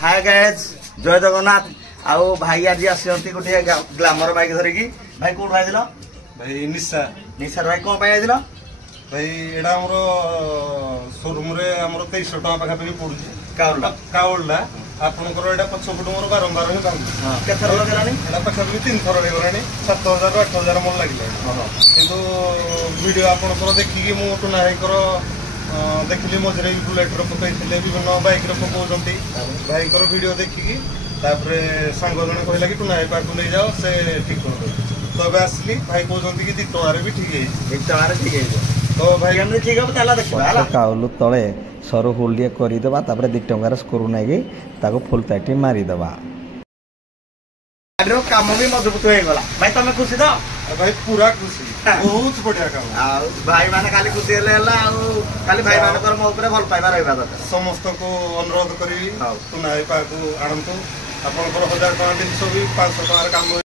hi guys जय जगन्नाथ आउ भाई आज आसी गोटे ग्लामर बाइक धरिकी भाई कौन भाई भाई निशा निशा भाई कौन पाई आइल भाई एडा हमरो शोरूम रे हमरो 2300 टका पाखा पे पडुची काउलला आपनकर एडा पछपट मोर बारंबार ही बांधु केथर लगरानी एडा पाखा पे 3 थर हे गरानी 7000 8000 मोर लागिला किंतु वीडियो आपनकर देखि मु तो नाही करो देखिली मझे बुलेट पकई विभिन्न बाइक पकाउंट भाई वीडियो देखिकी सांग जन कहला कि टुना भाई पाक नहीं जाओ से ठीक कर तो अब आसली भाई कहते कि 2 टकर भी ठीक है तो भाई ठीक है काउलु तले सरू होल्डिया करदेबा 2 टंकार स्क्रू नहीं फुल टाइट मारिदेबा काम भी मजबूत हो गला भाई तुम खुशी तो भाई पूरा खुशी बहुत बढ़िया काम भाई माने खाली खुशी खाली भाई मान मो भल पाइबा रहा दरकार समस्त को अनुरोध करी टुना भाई पाक आणतु आपंकर 1000 टका जिन भी 500 टकर काम